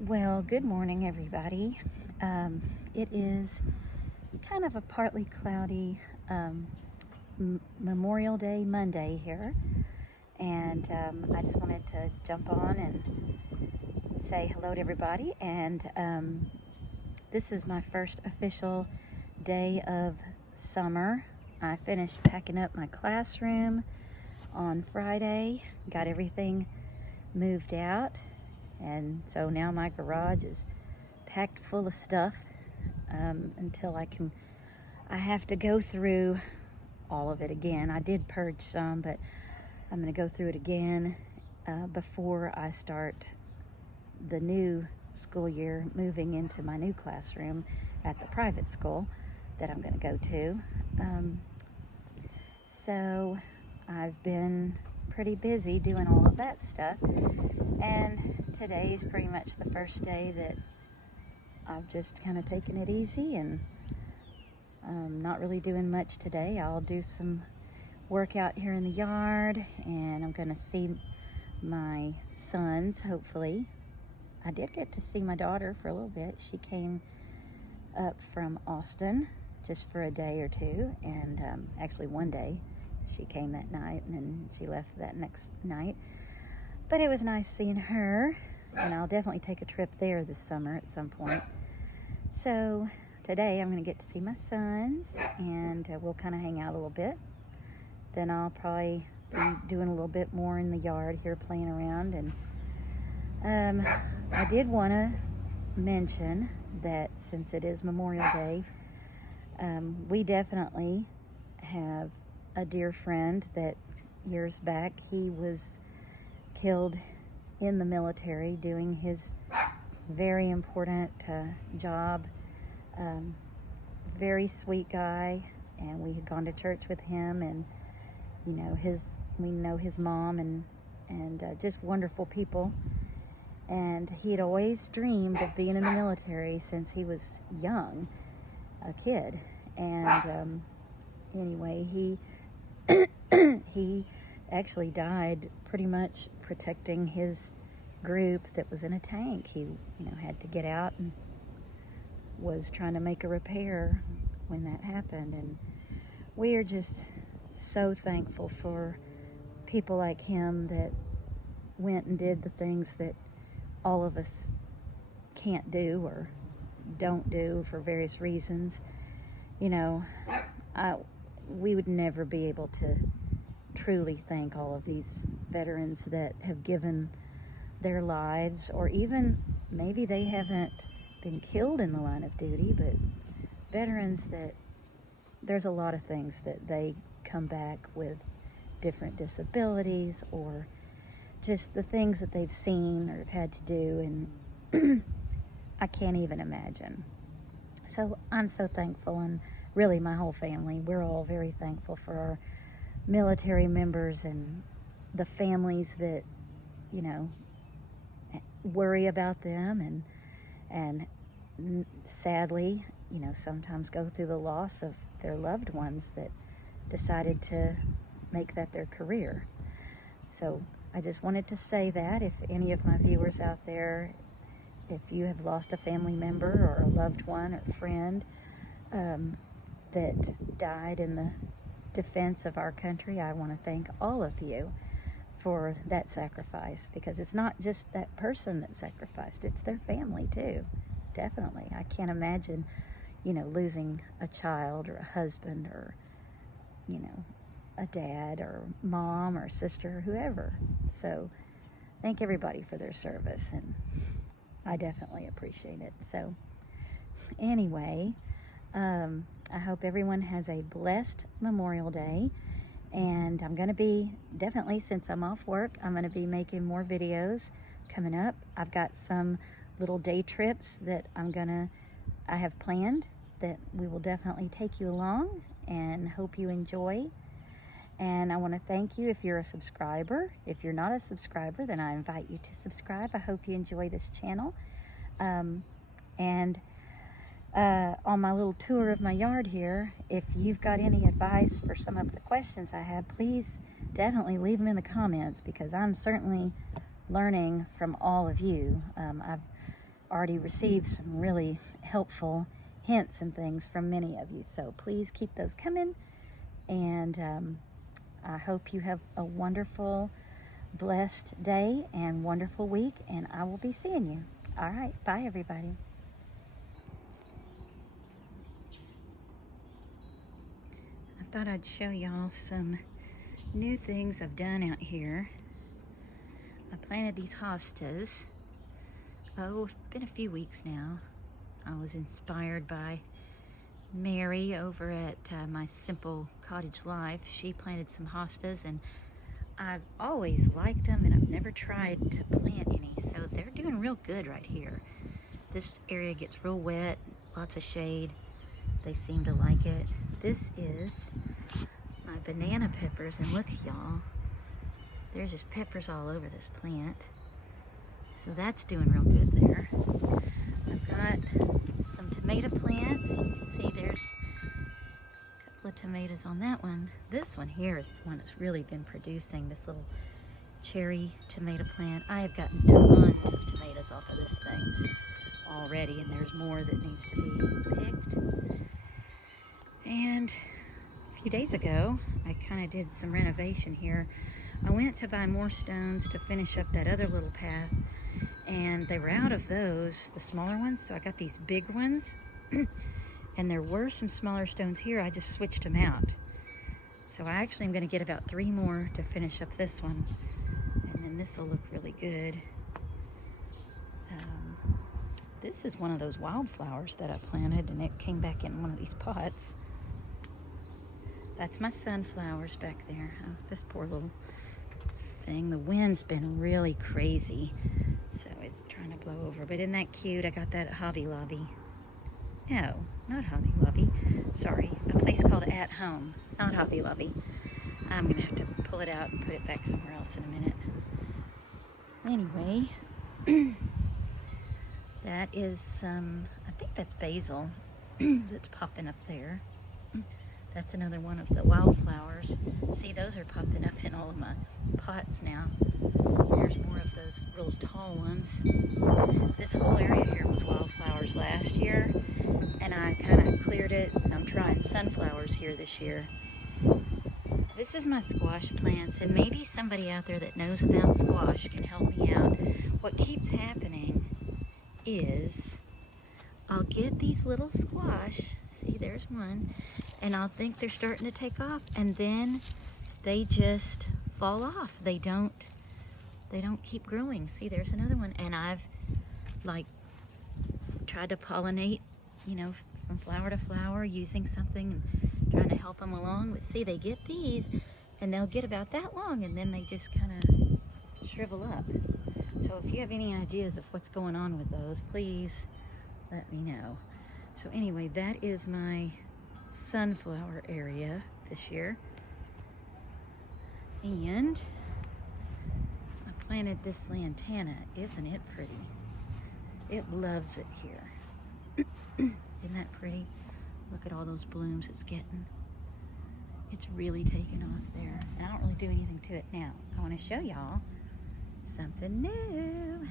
Well, good morning, everybody. It is kind of a partly cloudy Memorial Day Monday here, and I just wanted to jump on and say hello to everybody. And this is my first official day of summer. I finished packing up my classroom on Friday, got everything moved out, and so now my garage is packed full of stuff until I have to go through all of it again. I did purge some, but I'm going to go through it again before I start the new school year, moving into my new classroom at the private school that I'm going to go to. So I've been pretty busy doing all of that stuff, and today is pretty much the first day that I've just kind of taken it easy and not really doing much today. I'll do some work out here in the yard, and I'm going to see my sons, hopefully. I did get to see my daughter for a little bit. She came up from Austin just for a day or two, and actually one day. She came that night, and then she left that next night. But it was nice seeing her, and I'll definitely take a trip there this summer at some point. So today I'm going to get to see my sons, and we'll kind of hang out a little bit. Then I'll probably be doing a little bit more in the yard here, playing around. And I did want to mention that since it is Memorial Day, we definitely have a dear friend that years back, he was killed in the military doing his very important job. Very sweet guy, and we had gone to church with him, and we know his mom, and just wonderful people. And he had always dreamed of being in the military since he was young, a kid. And anyway, he actually died pretty much protecting his group that was in a tank. He had to get out and was trying to make a repair when that happened. And we are just so thankful for people like him that went and did the things that all of us can't do or don't do for various reasons. We would never be able to truly thank all of these veterans that have given their lives, or even maybe they haven't been killed in the line of duty, but veterans that there's a lot of things that they come back with, different disabilities, or just the things that they've seen or have had to do, and I can't even imagine. So I'm so thankful, and really my whole family, we're all very thankful for our military members and the families that worry about them, and sadly sometimes go through the loss of their loved ones that decided to make that their career. So I just wanted to say that if any of my viewers out there, if you have lost a family member or a loved one or friend that died in the defense of our country, I want to thank all of you for that sacrifice, because it's not just that person that sacrificed, it's their family too. Definitely. I can't imagine, losing a child or a husband or, a dad or mom or sister, whoever. So thank everybody for their service, and I definitely appreciate it. So anyway, I hope everyone has a blessed Memorial Day, and I'm going to be, definitely since I'm off work, I'm going to be making more videos coming up. I've got some little day trips that I have planned that we will definitely take you along, and hope you enjoy. And I want to thank you if you're a subscriber. If you're not a subscriber, then I invite you to subscribe. I hope you enjoy this channel. And on my little tour of my yard here, if you've got any advice for some of the questions I have, please definitely leave them in the comments, because I'm certainly learning from all of you. I've already received some really helpful hints and things from many of you. So please keep those coming. And I hope you have a wonderful, blessed day and wonderful week. And I will be seeing you. All right. Bye, everybody. I thought I'd show y'all some new things I've done out here. I planted these hostas. Oh, it's been a few weeks now. I was inspired by Mary over at My Simple Cottage Life. She planted some hostas, and I've always liked them, and I've never tried to plant any, so they're doing real good right here. This area gets real wet, lots of shade. They seem to like it. This is my banana peppers, and look, y'all, there's just peppers all over this plant. So that's doing real good there. I've got some tomato plants. You can see there's a couple of tomatoes on that one. This one here is the one that's really been producing, this little cherry tomato plant. I have gotten tons of tomatoes off of this thing already, and there's more that needs to be picked. And a few days ago, I kind of did some renovation here. I went to buy more stones to finish up that other little path, and they were out of those, the smaller ones, so I got these big ones. And there were some smaller stones here. I just switched them out. So I actually am going to get about 3 more to finish up this one, and then this will look really good. This is one of those wildflowers that I planted, and it came back in one of these pots. That's my sunflowers back there. Oh, this poor little thing. The wind's been really crazy, so it's trying to blow over. But isn't that cute? I got that at Hobby Lobby. No, not Hobby Lobby. Sorry, a place called At Home, not Hobby Lobby. I'm gonna have to pull it out and put it back somewhere else in a minute. Anyway, that is I think that's basil that's popping up there. That's another one of the wildflowers. See, those are popping up in all of my pots now. There's more of those real tall ones. This whole area here was wildflowers last year, and I kind of cleared it, and I'm trying sunflowers here this year. This is my squash plants, and maybe somebody out there that knows about squash can help me out. What keeps happening is I'll get these little squash. See, there's one, and I'll think they're starting to take off, and then they just fall off. They don't keep growing. See, there's another one, and I've like tried to pollinate, you know, from flower to flower using something and trying to help them along. But see, they get these, and they'll get about that long, and then they just kind of shrivel up. So if you have any ideas of what's going on with those, please let me know. So anyway, that is my sunflower area this year. And I planted this lantana. Isn't it pretty? It loves it here. Isn't that pretty? Look at all those blooms it's getting. It's really taken off there. And I don't really do anything to it now. I want to show y'all something new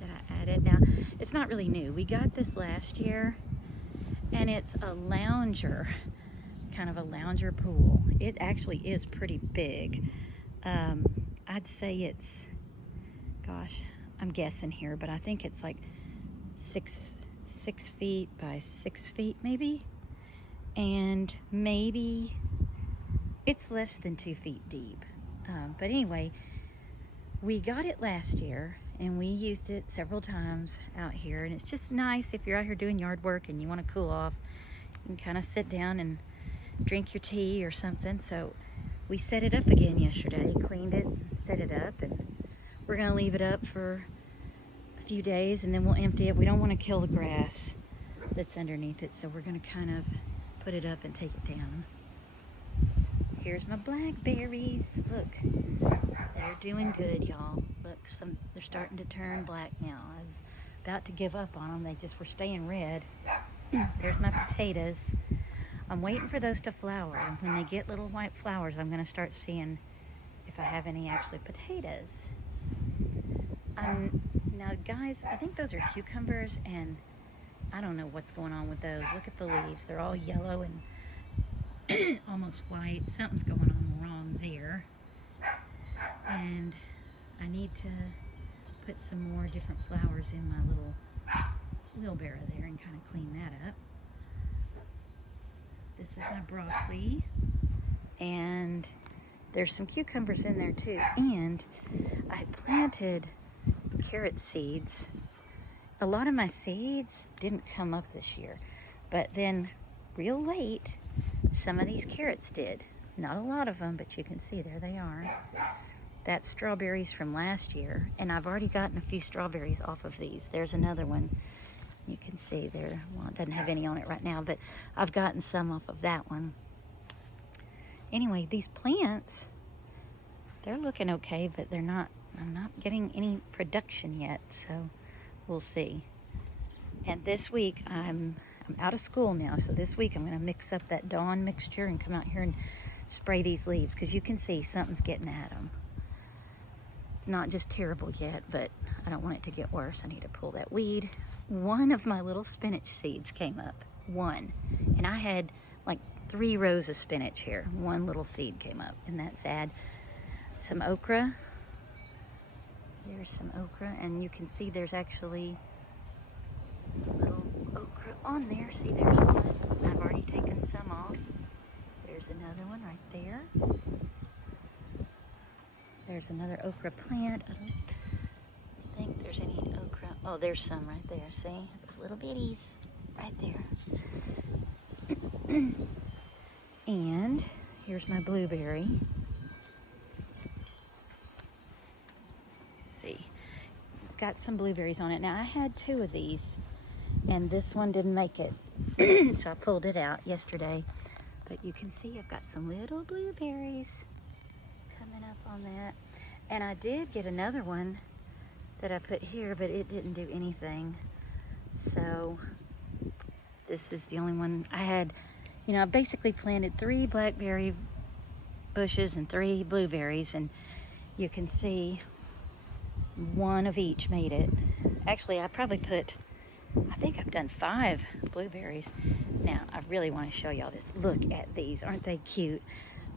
that I added. Now, it's not really new. We got this last year, and it's a lounger, kind of a lounger pool. It actually is pretty big. I'd say it's, gosh, I'm guessing here, but I think it's like six feet by 6 feet maybe, and maybe it's less than 2 feet deep. But anyway, we got it last year, and we used it several times out here, and it's just nice if you're out here doing yard work and you want to cool off. You can kind of sit down and drink your tea or something. So we set it up again yesterday, cleaned it, set it up, and we're going to leave it up for a few days, and then we'll empty it. We don't want to kill the grass that's underneath it, so we're going to kind of put it up and take it down. Here's my blackberries. Look, they're doing good, y'all. Look, they're starting to turn black now. I was about to give up on them. They just were staying red. There's my potatoes. I'm waiting for those to flower. And when they get little white flowers, I'm going to start seeing if I have any actually potatoes. I'm Now, guys, I think those are cucumbers, and I don't know what's going on with those. Look at the leaves. They're all yellow and almost white. Something's going on wrong there. And I need to put some more different flowers in my little wheelbarrow there and kind of clean that up. This is my broccoli, and there's some cucumbers in there too. And I had planted carrot seeds. A lot of my seeds didn't come up this year, but then real late, some of these carrots did. Not a lot of them, but you can see there they are. That's strawberries from last year, and I've already gotten a few strawberries off of these. There's another one. You can see there, well, it doesn't have any on it right now, but I've gotten some off of that one. Anyway, these plants, they're looking okay, but I'm not getting any production yet, so we'll see. And this week, I'm out of school now, so this week I'm gonna mix up that Dawn mixture and come out here and spray these leaves, because you can see something's getting at them. It's not just terrible yet, but I don't want it to get worse. I need to pull that weed. One of my little spinach seeds came up, one. And I had like 3 rows of spinach here. One little seed came up, and that's sad. Some okra. There's some okra, and you can see there's actually little okra on there. See, there's one. I've already taken some off. There's another one right there. There's another okra plant. I don't think there's any okra. Oh, there's some right there. See? Those little bitties right there. And here's my blueberry. Let's see. It's got some blueberries on it. Now, I had 2 of these, and this one didn't make it. So I pulled it out yesterday. But you can see I've got some little blueberries coming up on that. And I did get another one that I put here, but it didn't do anything. So this is the only one I had. You know, I basically planted 3 blackberry bushes and 3 blueberries, and you can see one of each made it. Actually, I think I've done 5 blueberries. Now, I really want to show y'all this. Look at these. Aren't they cute?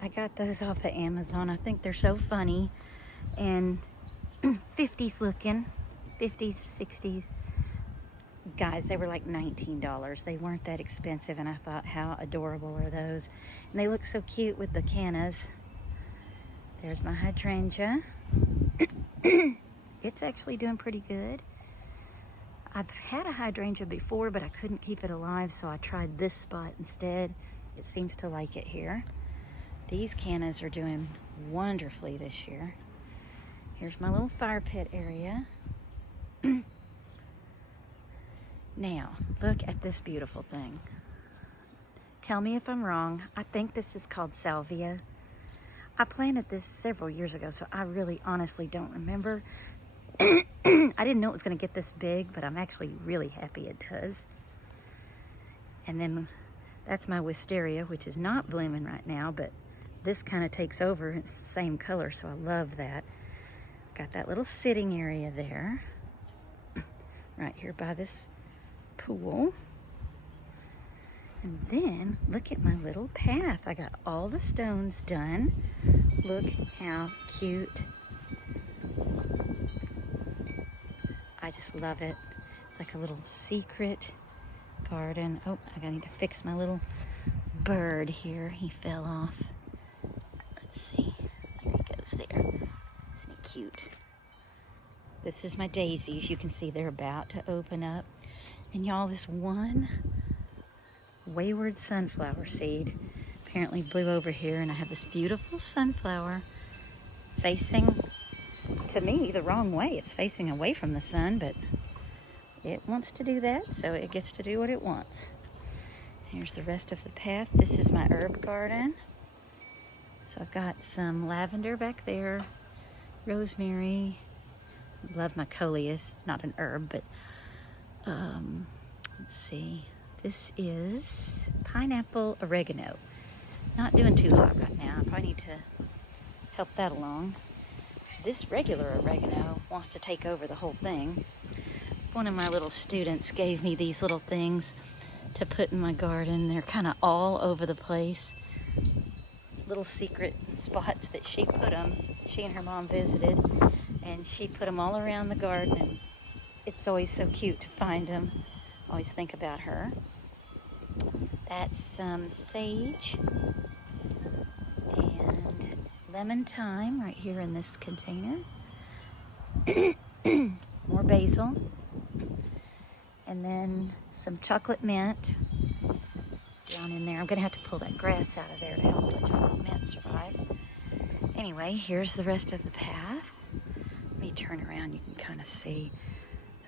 I got those off of Amazon. I think they're so funny. And 50s looking. 50s, 60s. Guys, they were like $19. They weren't that expensive, and I thought, how adorable are those? And they look so cute with the cannas. There's my hydrangea. It's actually doing pretty good. I've had a hydrangea before, but I couldn't keep it alive, so I tried this spot instead. It seems to like it here. These cannas are doing wonderfully this year. Here's my little fire pit area. Now, look at this beautiful thing. Tell me if I'm wrong. I think this is called salvia. I planted this several years ago, so I really honestly don't remember. I didn't know it was going to get this big, but I'm actually really happy it does. And then that's my wisteria, which is not blooming right now, but this kind of takes over. It's the same color, so I love that. Got that little sitting area there, right here by this pool. And then look at my little path. I got all the stones done. Look how cute. I just love it. It's like a little secret garden. Oh, I need to fix my little bird here. He fell off. Let's see. There he goes there. Isn't he cute? This is my daisies. You can see they're about to open up. And y'all, this one wayward sunflower seed apparently blew over here, and I have this beautiful sunflower facing, to me, the wrong way. It's facing away from the sun, but it wants to do that, so it gets to do what it wants. Here's the rest of the path. This is my herb garden. So I've got some lavender back there, rosemary. Love my coleus. It's not an herb, but let's see. This is pineapple oregano. Not doing too hot right now. I probably need to help that along. this regular oregano wants to take over the whole thing. One of my little students gave me these little things to put in my garden. They're kind of all over the place. Little secret spots that she put them. She and her mom visited, and she put them all around the garden, and it's always so cute to find them. I always think about her. That's some sage and lemon thyme right here in this container. More basil. And then some chocolate mint down in there. I'm gonna have to pull that grass out of there to help the chocolate mint survive. Anyway, here's the rest of the path. Let me turn around, you can kind of see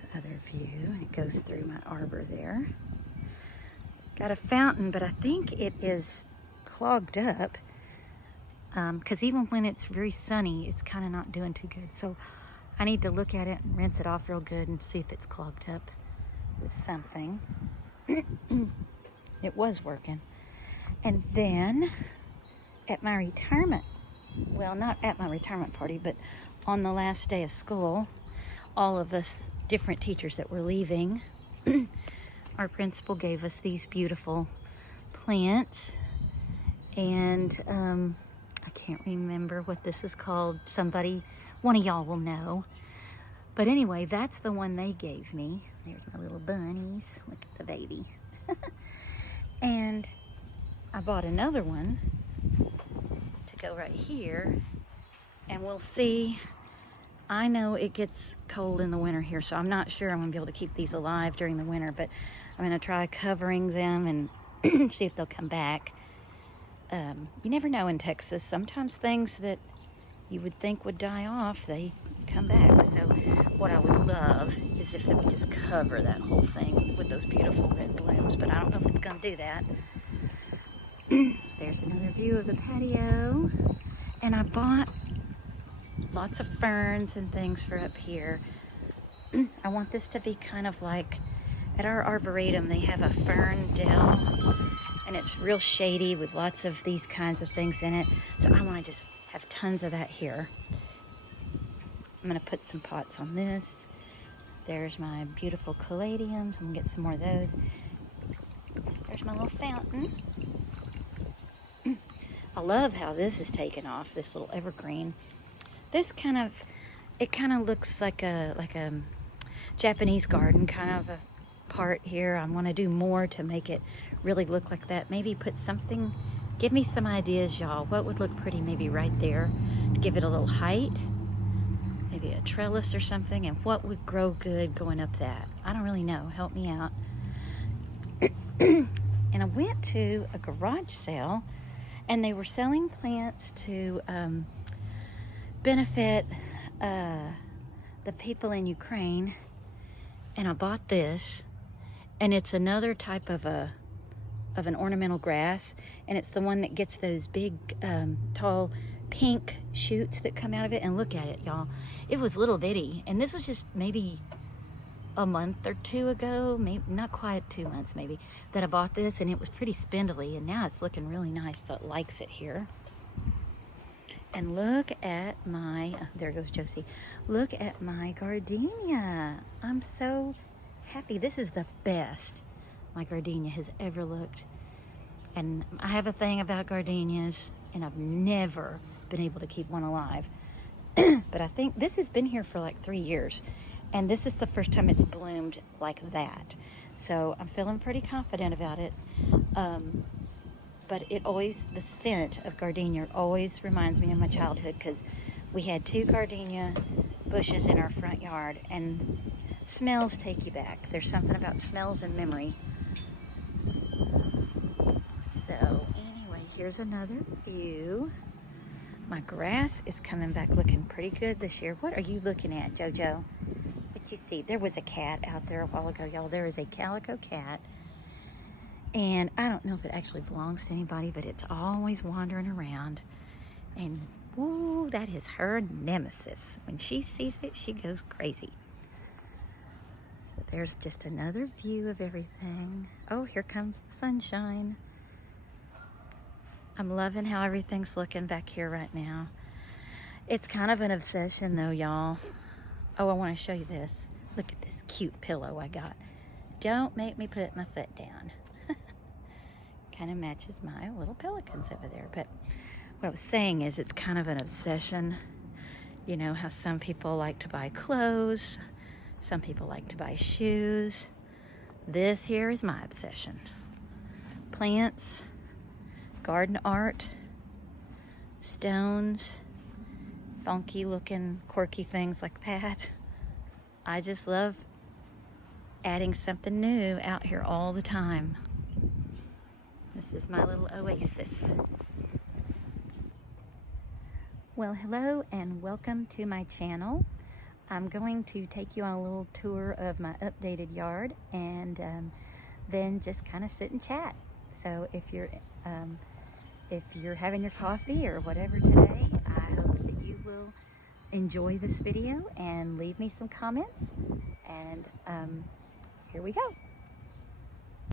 the other view. It goes through my arbor there. Got a fountain, but I think it is clogged up because even when it's very sunny, it's kind of not doing too good. So I need to look at it and rinse it off real good and see if it's clogged up with something. It was working. And then at my retirement, well, not at my retirement party, but on the last day of school, all of us different teachers that were leaving, our principal gave us these beautiful plants. And I can't remember what this is called. Somebody, one of y'all will know. But anyway, that's the one they gave me. There's my little bunnies. Look at the baby. And I bought another one to go right here. And we'll see. I know it gets cold in the winter here, so I'm not sure I'm going to be able to keep these alive during the winter. But I'm going to try covering them and see if they'll come back. You never know in Texas. Sometimes things that you would think would die off, they come back. So what I would love is if they would just cover that whole thing with those beautiful red blooms, but I don't know if it's going to do that. There's another view of the patio. And I bought lots of ferns and things for up here. I want this to be kind of like, at our arboretum, they have a fern dell, and it's real shady with lots of these kinds of things in it. So I want to just have tons of that here. I'm going to put some pots on this. There's my beautiful caladiums. I'm going to get some more of those. There's my little fountain. I love how this is taken off, this little evergreen. This kind of looks like a Japanese garden kind of a part here. I want to do more to make it really look like that. Maybe put something, give me some ideas, y'all. What would look pretty maybe right there to give it a little height? Maybe a trellis or something, and what would grow good going up that? I don't really know. Help me out. And I went to a garage sale, and they were selling plants to benefit the people in Ukraine. And I bought this, and it's another type of an ornamental grass, and it's the one that gets those big tall pink shoots that come out of it. And look at it, y'all. It was little bitty, and this was just maybe a month or two ago, maybe not quite 2 months maybe, that I bought this, and it was pretty spindly, and now it's looking really nice, so it likes it here. And look at my, there goes Josie, look at my gardenia. I'm so happy. This is the best my gardenia has ever looked. And I have a thing about gardenias, and I've never been able to keep one alive. But I think this has been here for like 3 years, and this is the first time it's bloomed like that. So I'm feeling pretty confident about it. But it always, the scent of gardenia always reminds me of my childhood, because we had 2 gardenia bushes in our front yard, and smells take you back. There's something about smells and memory. So anyway, here's another view. My grass is coming back looking pretty good this year. What are you looking at, JoJo? What you see? There was a cat out there a while ago, y'all. There is a calico cat. And I don't know if it actually belongs to anybody, but it's always wandering around. And, ooh, that is her nemesis. When she sees it, she goes crazy. So there's just another view of everything. Oh, here comes the sunshine. I'm loving how everything's looking back here right now. It's kind of an obsession though, y'all. Oh, I want to show you this. Look at this cute pillow I got. Don't make me put my foot down. Kind of matches my little pelicans over there. But what I was saying is it's kind of an obsession. You know how some people like to buy clothes, some people like to buy shoes. This here is my obsession. Plants, garden art, stones, funky looking, quirky things like that. I just love adding something new out here all the time. This is my little oasis. Well, hello and welcome to my channel. I'm going to take you on a little tour of my updated yard and then just kind of sit and chat. So if you're having your coffee or whatever today, I hope that you will enjoy this video and leave me some comments. And here we go.